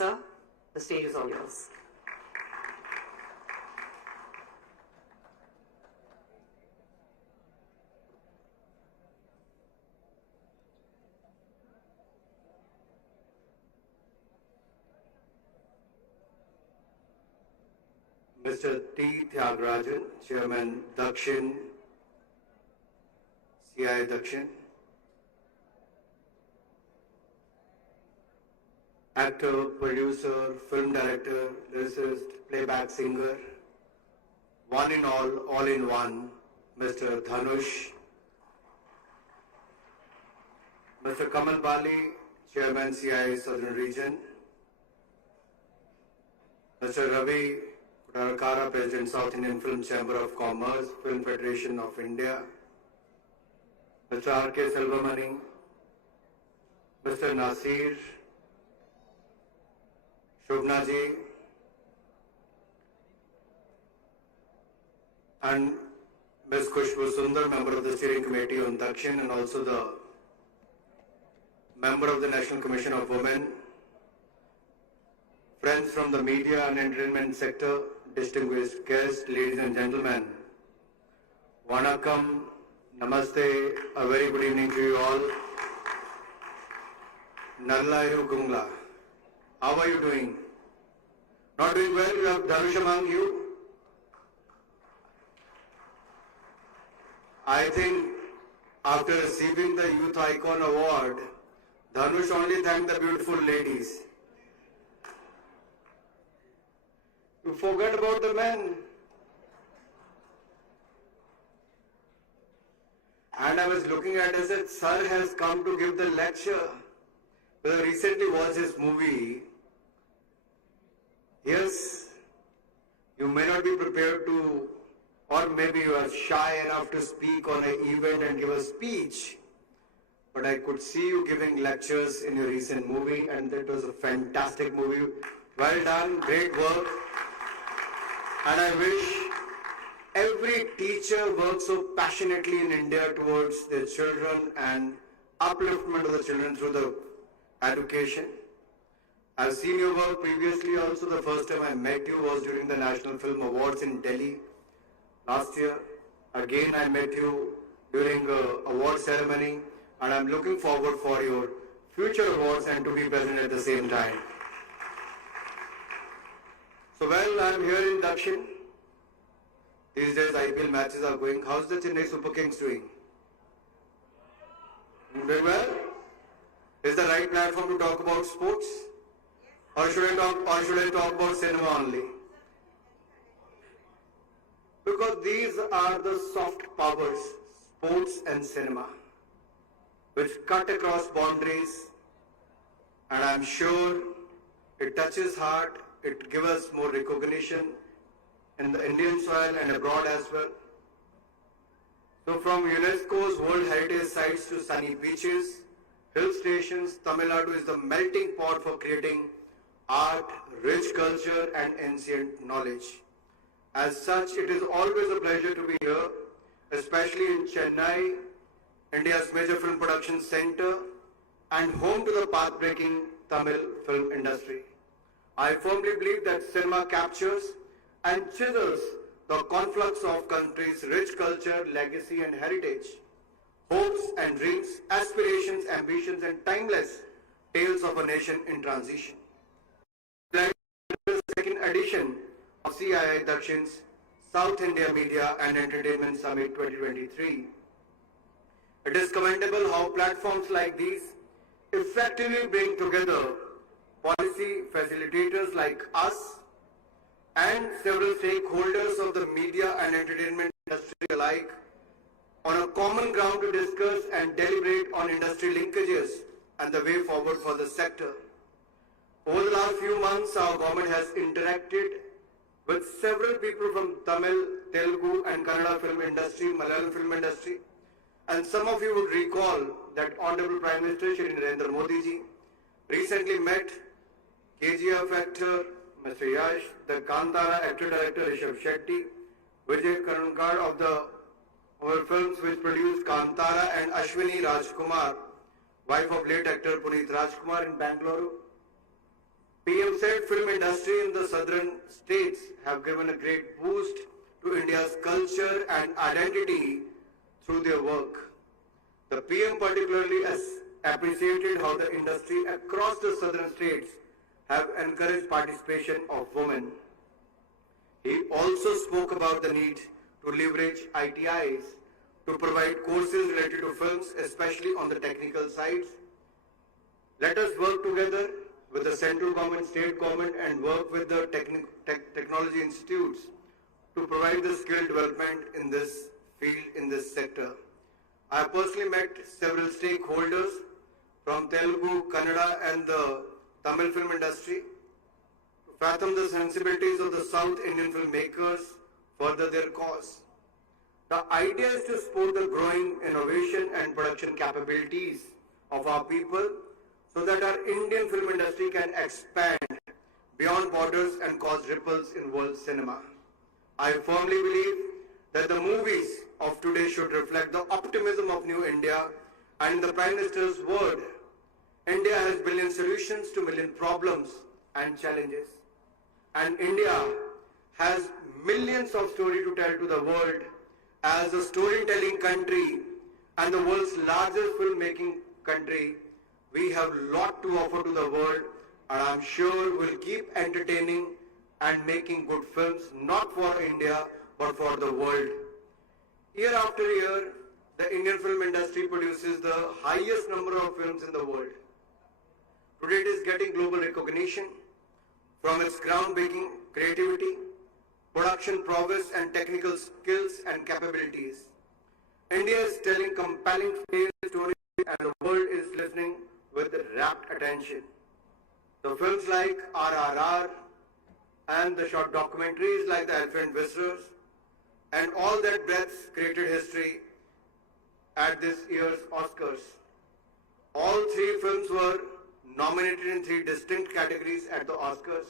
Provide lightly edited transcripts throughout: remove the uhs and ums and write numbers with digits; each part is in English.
Sir, the stage is all yours. Mr. T. Tyagarajan, Chairman Dakshin, CII Dakshin. Actor, producer, film director, lyricist, playback singer, one in all in one, Mr. Dhanush. Mr. Kamal Bali, Chairman CII Southern Region. Mr. Ravi Kudalkara, President South Indian Film Chamber of Commerce, Film Federation of India. Mr. R.K. Selvamani, Mr. Nasir, Shobna ji, and Ms. Khushbu Sundar, member of the Steering Committee on Dakshin and also the member of the National Commission of Women, friends from the media and entertainment sector, distinguished guests, ladies and gentlemen, Vanakkam, Namaste, a very good evening to you all. Nallairu Gungla, how are you doing? Not doing well? You have Dhanush among you? I think after receiving the Youth Icon Award, Dhanush only thanked the beautiful ladies. You forget about the men. And I was looking at it and said, Sir has come to give the lecture. Because I recently watched his movie. Yes, you may not be prepared to, or maybe you are shy enough to speak on an event and give a speech. But I could see you giving lectures in your recent movie, and that was a fantastic movie. Well done, great work. And I wish every teacher works so passionately in India towards their children and upliftment of the children through the education. I've seen your work previously also. The first time I met you was during the National Film Awards in Delhi last year. Again, I met you during the award ceremony, and I'm looking forward for your future awards and to be present at the same time. So, well, I'm here in Dakshin. These days IPL matches are going. How's the Chennai Super Kings doing? Doing well? Is the right platform to talk about sports? Or should I talk about cinema only? Because these are the soft powers, sports and cinema, which cut across boundaries, and I'm sure it touches heart, it gives us more recognition in the Indian soil and abroad as well. So from UNESCO's World Heritage Sites to sunny beaches, hill stations, Tamil Nadu is the melting pot for creating art, rich culture and ancient knowledge. As such, it is always a pleasure to be here, especially in Chennai, India's major film production center and home to the path-breaking Tamil film industry. I firmly believe that cinema captures and chisels the conflux of country's rich culture, legacy and heritage, hopes and dreams, aspirations, ambitions and timeless tales of a nation in transition. The second edition of CII Dakshin's South India Media and Entertainment Summit 2023. It is commendable how platforms like these effectively bring together policy facilitators like us and several stakeholders of the media and entertainment industry alike on a common ground to discuss and deliberate on industry linkages and the way forward for the sector. Over the last few months, our government has interacted with several people from Tamil, Telugu and Kannada film industry, Malayalam film industry, and some of you would recall that Honorable Prime Minister Shri Narendra Modi ji recently met KGF actor Mr. Yash, the Kantara actor-director Rishabh Shetty, Vijay Karunkar of our films which produced Kantara and Ashwini Rajkumar, wife of late actor Puneet Rajkumar in Bangalore, PM said film industry in the southern states have given a great boost to India's culture and identity through their work. The PM particularly has appreciated how the industry across the southern states have encouraged participation of women. He also spoke about the need to leverage ITIs to provide courses related to films, especially on the technical sides. Let us work together with the central government, state government, and work with the technology institutes to provide the skill development in this field, in this sector. I have personally met several stakeholders from Telugu, Kannada, and the Tamil film industry to fathom the sensibilities of the South Indian filmmakers, further their cause. The idea is to support the growing innovation and production capabilities of our people so that our Indian film industry can expand beyond borders and cause ripples in world cinema. I firmly believe that the movies of today should reflect the optimism of New India, and in the Prime Minister's word, India has billion solutions to million problems and challenges. And India has millions of stories to tell to the world. As a storytelling country and the world's largest filmmaking country, we have a lot to offer to the world, and I'm sure we'll keep entertaining and making good films, not for India, but for the world. Year after year, the Indian film industry produces the highest number of films in the world. Today it is getting global recognition from its groundbreaking creativity, production prowess, and technical skills and capabilities. India is telling compelling stories, and the world is listening with rapt attention. The films like RRR and the short documentaries like The Elephant Whisperers and All That Breaths created history at this year's Oscars. All three films were nominated in three distinct categories at the Oscars.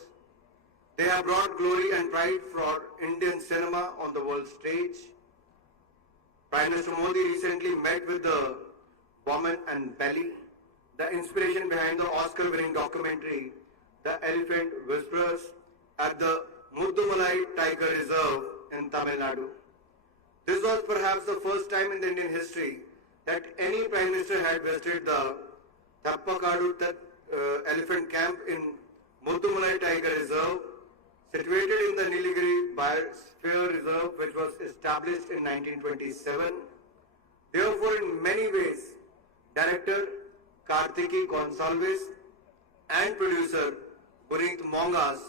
They have brought glory and pride for Indian cinema on the world stage. Prime Minister Modi recently met with the Woman and Belly, the inspiration behind the Oscar-winning documentary, The Elephant Whisperers, at the Muddumalai Tiger Reserve in Tamil Nadu. This was perhaps the first time in the Indian history that any Prime Minister had visited the Thappakadu elephant camp in Muddumalai Tiger Reserve, situated in the Nilgiri Biosphere Reserve, which was established in 1927. Therefore, in many ways, director Karthiki Gonsalves and producer Puneet Monga's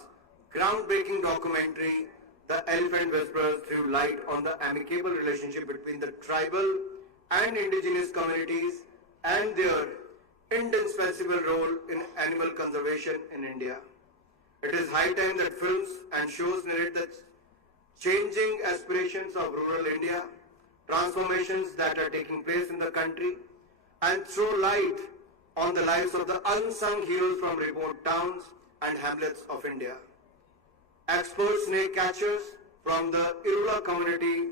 groundbreaking documentary, The Elephant Whisperers, threw light on the amicable relationship between the tribal and indigenous communities and their indispensable role in animal conservation in India. It is high time that films and shows narrate the changing aspirations of rural India, transformations that are taking place in the country, and throw light on the lives of the unsung heroes from remote towns and hamlets of India. Expert snake catchers from the Irula community,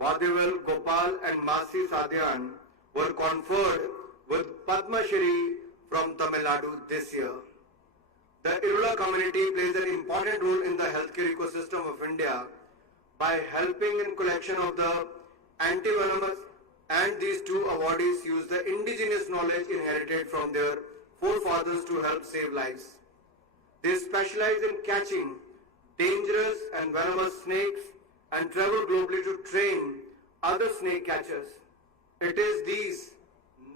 Vadivel, Gopal and Masi Sadhyan, were conferred with Padma Shri from Tamil Nadu this year. The Irula community plays an important role in the healthcare ecosystem of India by helping in collection of the antivenomous, and these two awardees use the indigenous knowledge inherited from their forefathers to help save lives. They specialize in catching dangerous and venomous snakes and travel globally to train other snake catchers. It is these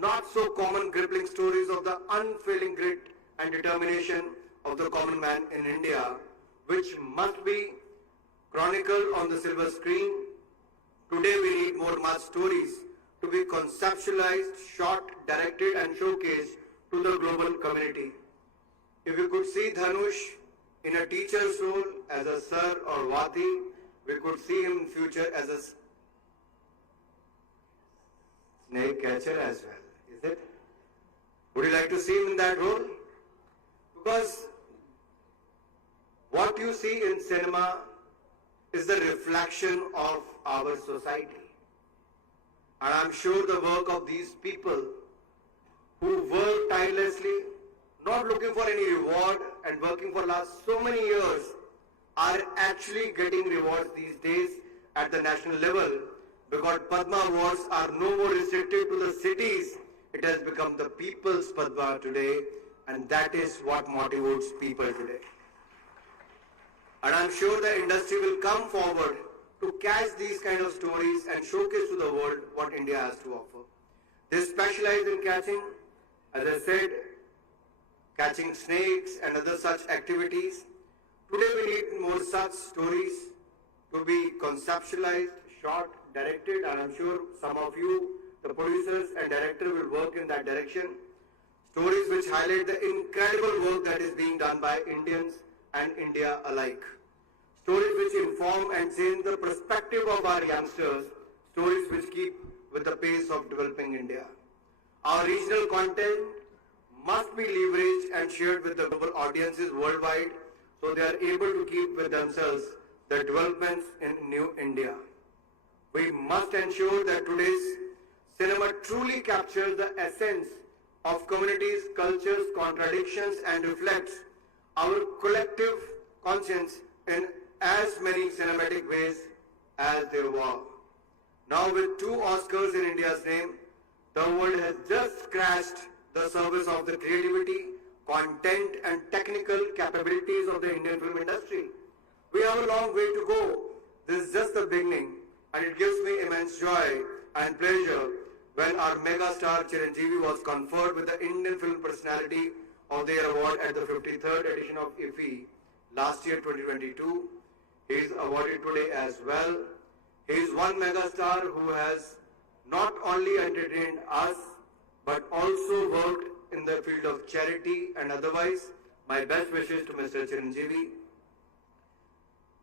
not so common crippling stories of the unfailing grit and determination of the common man in India, which must be chronicled on the silver screen. Today we need more mass stories to be conceptualized, shot, directed and showcased to the global community. If you could see Dhanush in a teacher's role as a sir or Vati, we could see him in future as a snake catcher as well, is it? Would you like to see him in that role? Because what you see in cinema is the reflection of our society. And I'm sure the work of these people who work tirelessly, not looking for any reward, and working for last so many years are actually getting rewards these days at the national level, because Padma Awards are no more restricted to the cities. It has become the people's Padma today, and that is what motivates people today. And I'm sure the industry will come forward to catch these kind of stories and showcase to the world what India has to offer. They specialize in catching, as I said, catching snakes and other such activities. Today we need more such stories to be conceptualized, shot, directed, and I'm sure some of you, the producers and director, will work in that direction. Stories which highlight the incredible work that is being done by Indians and India alike. Stories which inform and change the perspective of our youngsters. Stories which keep with the pace of developing India. Our regional content must be leveraged and shared with the global audiences worldwide, so they are able to keep with themselves the developments in New India. We must ensure that today's cinema truly captures the essence of communities, cultures, contradictions, and reflects our collective conscience in as many cinematic ways as there were. Now with 2 Oscars in India's name, the world has just scratched the surface of the creativity, content, and technical capabilities of the Indian film industry. We have a long way to go. This is just the beginning, and it gives me immense joy and pleasure when our megastar Chiranjeevi was conferred with the Indian Film Personality of the Year award at the 53rd edition of IFFI last year 2022. He is awarded today as well. He is one megastar who has not only entertained us but also worked in the field of charity and otherwise. My best wishes to Mr. Chiranjeevi.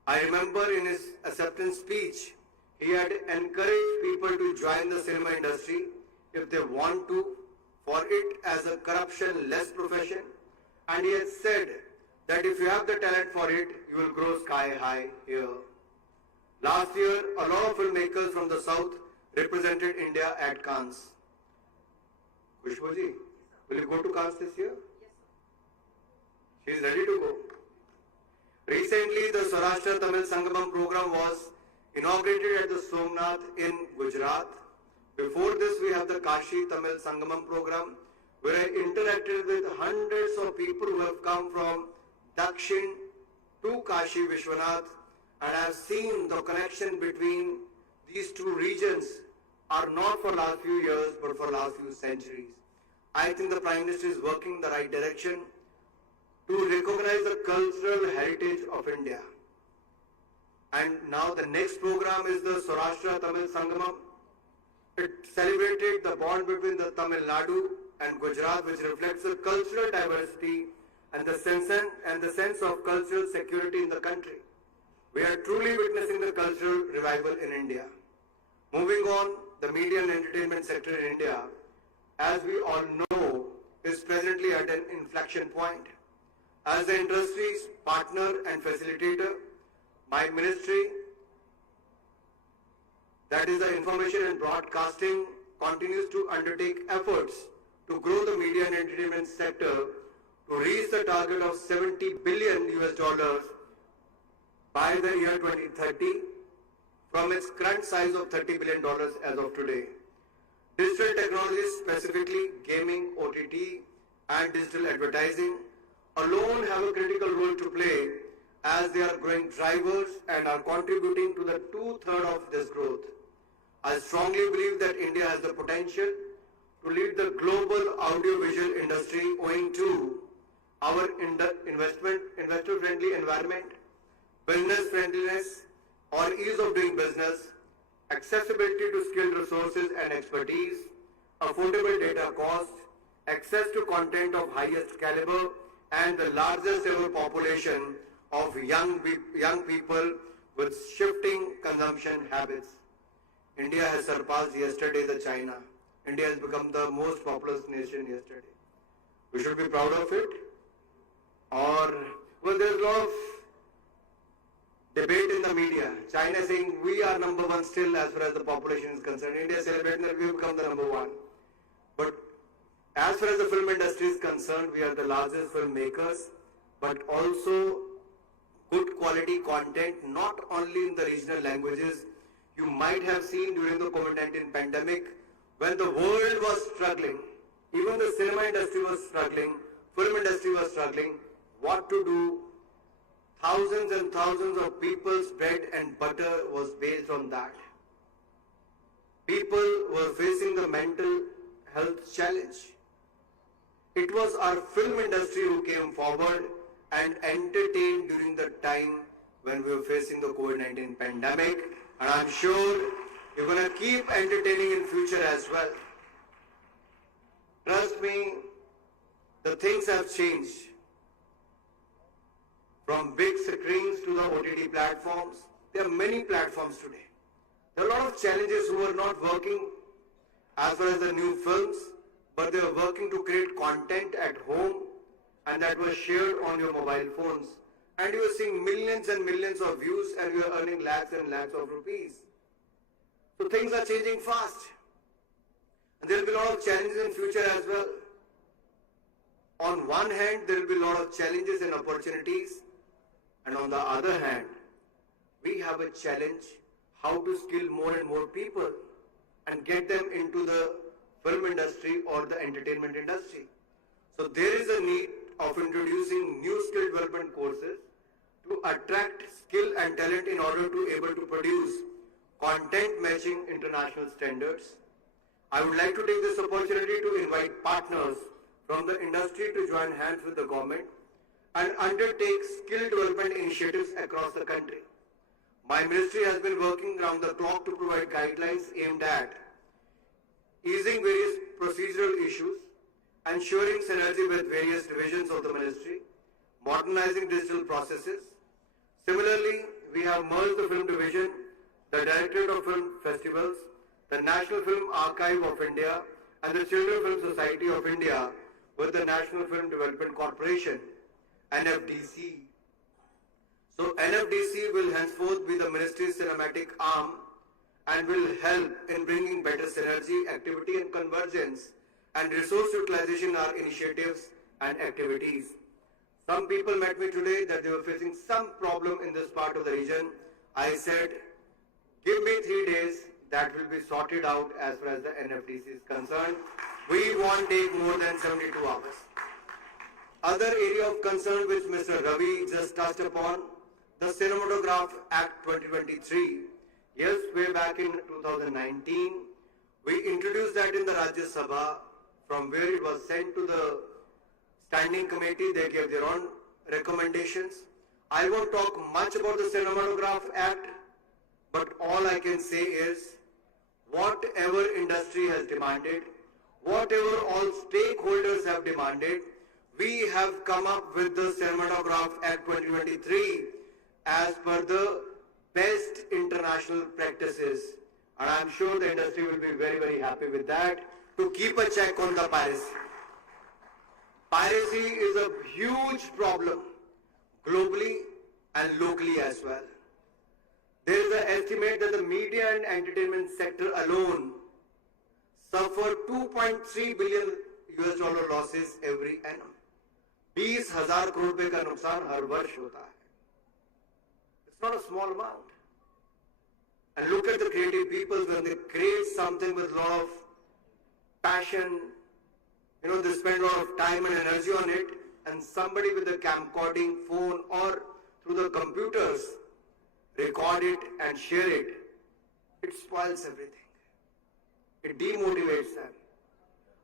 I remember in his acceptance speech, he had encouraged people to join the cinema industry if they want to, for it as a corruption-less profession. And he has said that if you have the talent for it, you will grow sky high here. Last year, a lot of filmmakers from the South represented India at Cannes. Kushbu ji, will you go to Cannes this year? Yes, sir. She is ready to go. Recently, the Saurashtra Tamil Sangamam program was inaugurated at the Somnath in Gujarat. Before this, we have the Kashi Tamil Sangamam program, where I interacted with hundreds of people who have come from Dakshin to Kashi Vishwanath, and I have seen the connection between these 2 regions are not for last few years, but for last few centuries. I think the Prime Minister is working in the right direction to recognize the cultural heritage of India. And now the next program is the Saurashtra Tamil Sangamam. It celebrated the bond between the Tamil Nadu and Gujarat, which reflects the cultural diversity and the sense of cultural security in the country. We are truly witnessing the cultural revival in India. Moving on, the media and entertainment sector in India, as we all know, is presently at an inflection point. As the industry's partner and facilitator, my ministry, that is the Information and Broadcasting, continues to undertake efforts to grow the media and entertainment sector to reach the target of $70 billion by the year 2030 from its current size of $30 billion as of today. Digital technologies, specifically gaming, OTT, and digital advertising, alone have a critical role to play as they are growing drivers and are contributing to the 2/3 of this growth. I strongly believe that India has the potential to lead the global audiovisual industry owing to our investor-friendly environment, business friendliness or ease of doing business, accessibility to skilled resources and expertise, affordable data cost, access to content of highest caliber, and the largest ever population of young people with shifting consumption habits. India has surpassed yesterday the China. India has become the most populous nation yesterday. We should be proud of it. Or, well, there's a lot of debate in the media. China saying we are number 1 still as far as the population is concerned. India celebrating that we have become the number 1. But as far as the film industry is concerned, we are the largest filmmakers, but also good quality content, not only in the regional languages. You might have seen during the COVID-19 pandemic, when the world was struggling, even the cinema industry was struggling, film industry was struggling, what to do. Thousands and thousands of people's bread and butter was based on that. People were facing the mental health challenge. It was our film industry who came forward and entertained during the time when we were facing the COVID-19 pandemic. And I'm sure you're going to keep entertaining in future as well. Trust me, the things have changed. From big screens to the OTT platforms, there are many platforms today. There are a lot of challenges who are not working as far as the new films, but they are working to create content at home and that was shared on your mobile phones. And you are seeing millions and millions of views and you are earning lakhs and lakhs of rupees. So things are changing fast. And there will be a lot of challenges in future as well. On one hand, there will be a lot of challenges and opportunities. And on the other hand, we have a challenge how to skill more and more people and get them into the film industry or the entertainment industry. So there is a need of introducing new skill development courses to attract skill and talent in order to able to produce content matching international standards. I would like to take this opportunity to invite partners from the industry to join hands with the government and undertake skill development initiatives across the country. My ministry has been working around the clock to provide guidelines aimed at easing various procedural issues, ensuring synergy with various divisions of the ministry, modernizing digital processes. Similarly, we have merged the film division, the Directorate of Film Festivals, the National Film Archive of India, and the Children Film Society of India with the National Film Development Corporation, NFDC. So NFDC will henceforth be the ministry's cinematic arm and will help in bringing better synergy, activity and convergence and resource utilization in our initiatives and activities. Some people met me today that they were facing some problem in this part of the region. I said, give me 3 days, that will be sorted out as far as the NFDC is concerned. We won't take more than 72 hours. Other area of concern which Mr. Ravi just touched upon, the Cinematograph Act 2023. Yes, way back in 2019, we introduced that in the Rajya Sabha, from where it was sent to the standing committee. They gave their own recommendations. I won't talk much about the Cinematograph Act, but all I can say is, whatever industry has demanded, whatever all stakeholders have demanded, we have come up with the Cinematograph Act 2023 as per the best international practices. And I'm sure the industry will be very, very happy with that, to keep a check on the piracy. Piracy is a huge problem globally and locally as well. There is an estimate that the media and entertainment sector alone suffer 2.3 billion US dollar losses every annum. 20,000 crore रुपए का नुकसान हर वर्ष होता है. It's not a small amount. And look at the creative people when they create something with a lot of passion, they spend a lot of time and energy on it, and somebody with a camcording phone or through the computers record it and share it. It spoils everything. It demotivates them.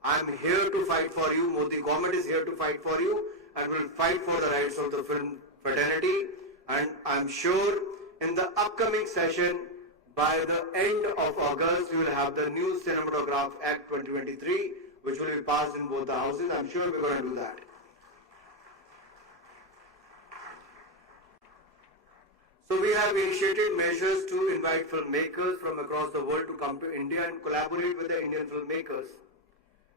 I'm here to fight for you. Modi government is here to fight for you and will fight for the rights of the film fraternity. And I'm sure in the upcoming session, by the end of August, we will have the new Cinematograph Act 2023, which will be passed in both the houses. I'm sure we're going to do that. So we have initiated measures to invite filmmakers from across the world to come to India and collaborate with the Indian filmmakers.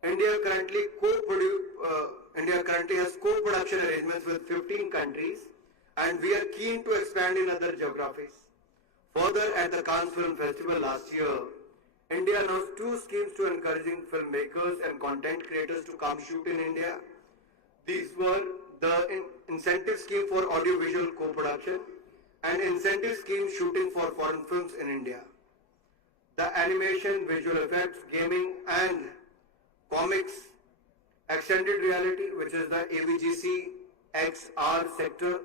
India currently has co-production arrangements with 15 countries, and we are keen to expand in other geographies. Further, at the Cannes Film Festival last year, India announced 2 schemes to encouraging filmmakers and content creators to come shoot in India. These were the incentive scheme for audiovisual co-production and incentive scheme shooting for foreign films in India. The animation, visual effects, gaming and comics, extended reality, which is the AVGC XR sector,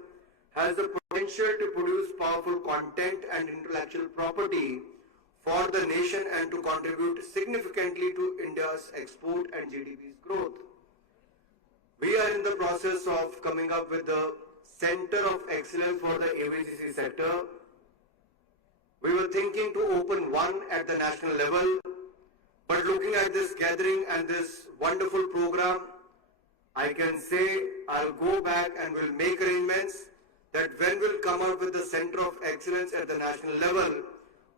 has the potential to produce powerful content and intellectual property for the nation and to contribute significantly to India's export and GDP's growth. We are in the process of coming up with the Center of Excellence for the AVGC sector. We were thinking to open one at the national level, but looking at this gathering and this wonderful program, I can say I'll go back and we'll make arrangements that when we'll come out with the Center of Excellence at the national level,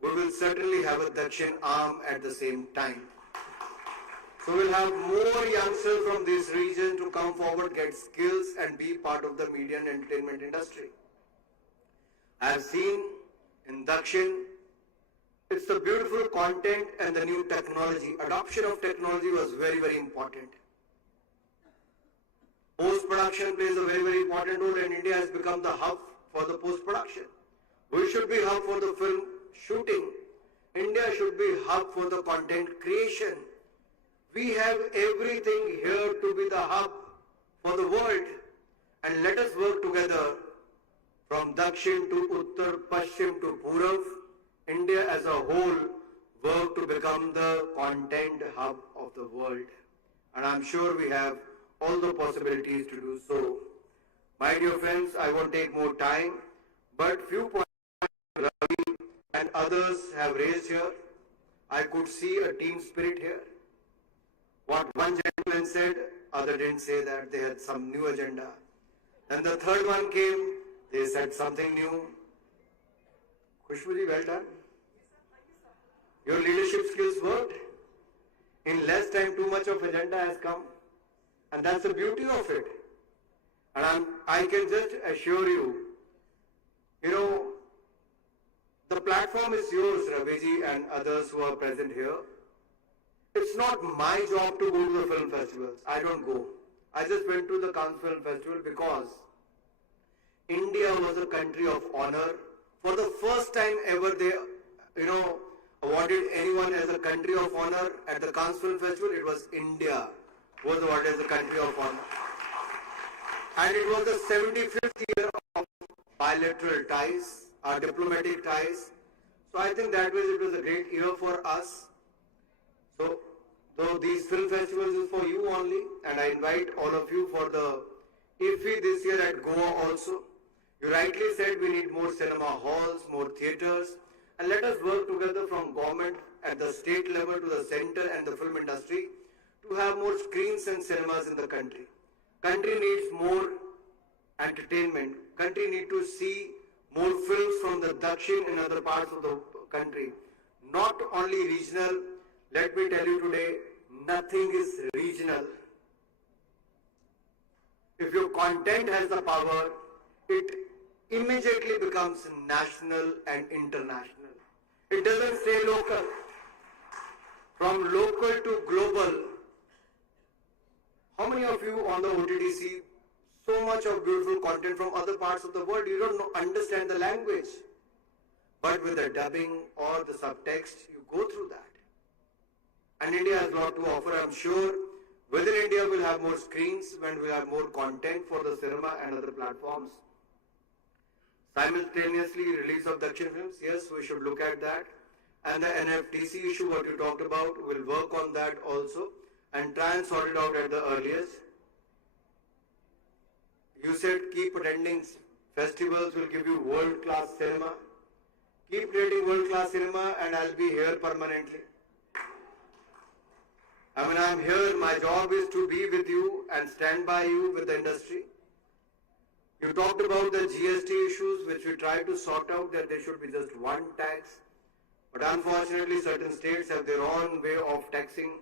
we will certainly have a Dakshin arm at the same time. So we'll have more youngsters from this region to come forward, get skills and be part of the media and entertainment industry. I have seen in Dakshin, it's the beautiful content and the new technology. Adoption of technology was very, very important. Post-production plays a very, very important role and India has become the hub for the post-production. We should be hub for the film shooting. India should be hub for the content creation. We have everything here to be the hub for the world. And let us work together from Dakshin to Uttar, Paschim to Purav, India as a whole work to become the content hub of the world. And I'm sure we have all the possibilities to do so. My dear friends, I won't take more time, but few points Ravi and others have raised here. I could see a team spirit here. What one gentleman said, other didn't say that, they had some new agenda. Then the third one came, they said something new. Khushbuji, well done. Your leadership skills worked. In less time, too much of agenda has come. And that's the beauty of it. And I can just assure you, the platform is yours, Raviji and others who are present here. It's not my job to go to the film festivals. I don't go. I just went to the Cannes Film Festival because India was a country of honor. For the first time ever, they, awarded anyone as a country of honor at the Cannes Film Festival. It was India who was awarded as a country of honor. And it was the 75th year of bilateral ties, our diplomatic ties. So I think that way it was a great year for us. So, though these film festivals is for you only, and I invite all of you for the IFFI this year at Goa also. You rightly said we need more cinema halls, more theatres, and let us work together from government at the state level to the center and the film industry to have more screens and cinemas in the country. Country needs more entertainment. Country need to see more films from the Dakshin and other parts of the country. Not only regional. Let me tell you today, nothing is regional. If your content has the power, it immediately becomes national and international. It doesn't stay local. From local to global, how many of you on the OTT see so much of beautiful content from other parts of the world? You don't understand the language. But with the dubbing or the subtext, you go through that. And India has a lot to offer, I'm sure. Within India, we'll have more screens when we have more content for the cinema and other platforms. Simultaneously, release of Dakshin films, yes, we should look at that. And the NFTC issue, what you talked about, we'll work on that also and try and sort it out at the earliest. You said keep attending festivals will give you world-class cinema. Keep creating world-class cinema and I'll be here permanently. I'm here, my job is to be with you and stand by you with the industry. You talked about the GST issues, which we tried to sort out, that there should be just one tax. But unfortunately, certain states have their own way of taxing.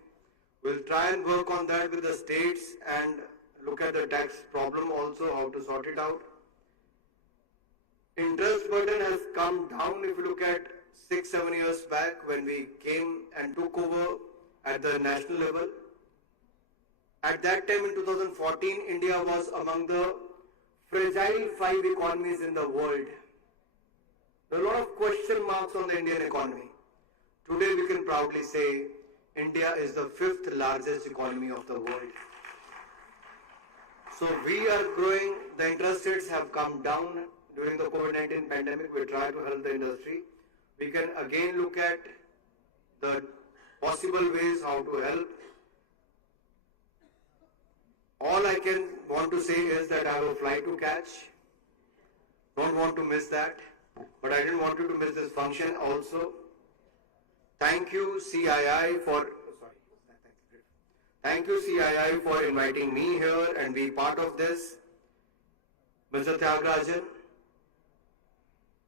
We'll try and work on that with the states and look at the tax problem also, how to sort it out. Interest burden has come down if you look at 6-7 years back when we came and took over at the national level. At that time in 2014, India was among the fragile 5 economies in the world. There are a lot of question marks on the Indian economy. Today we can proudly say India is the 5th largest economy of the world. So we are growing, the interest rates have come down during the COVID-19 pandemic. We try to help the industry. We can again look at the possible ways how to help. All I can want to say is that I have a flight to catch. Don't want to miss that. But I didn't want you to miss this function also. Thank you CII for inviting me here and be part of this. Mr. Tyagarajan,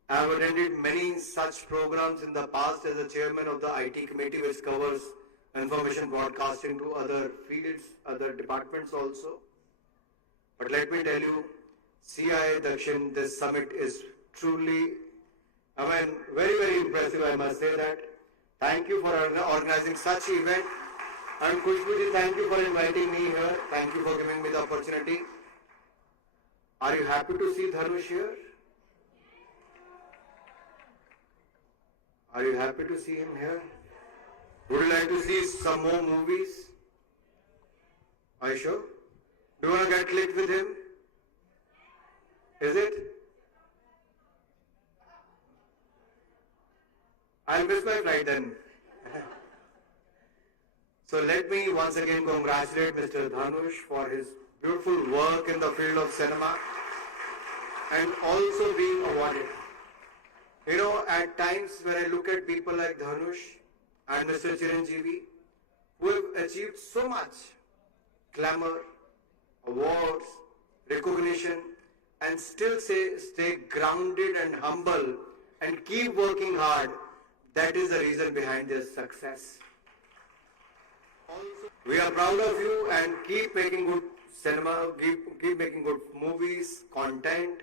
I have attended many such programs in the past as the chairman of the IT committee, which covers information broadcasting to other fields, other departments also. But let me tell you, CII Dakshin, this summit is truly, very, very impressive, I must say that. Thank you for organizing such event. And Kushbuji, thank you for inviting me here. Thank you for giving me the opportunity. Are you happy to see Dhanush here? Are you happy to see him here? Would you like to see some more movies? Are you sure? Do you want to get clicked with him? Is it? I'll miss my flight then. So let me once again congratulate Mr. Dhanush for his beautiful work in the field of cinema and also being awarded. You know, at times when I look at people like Dhanush and Mr. Chiranjeevi, who have achieved so much glamour, awards, recognition, and still stay grounded and humble and keep working hard, that is the reason behind their success. We are proud of you and keep making good cinema, keep making good movies, content.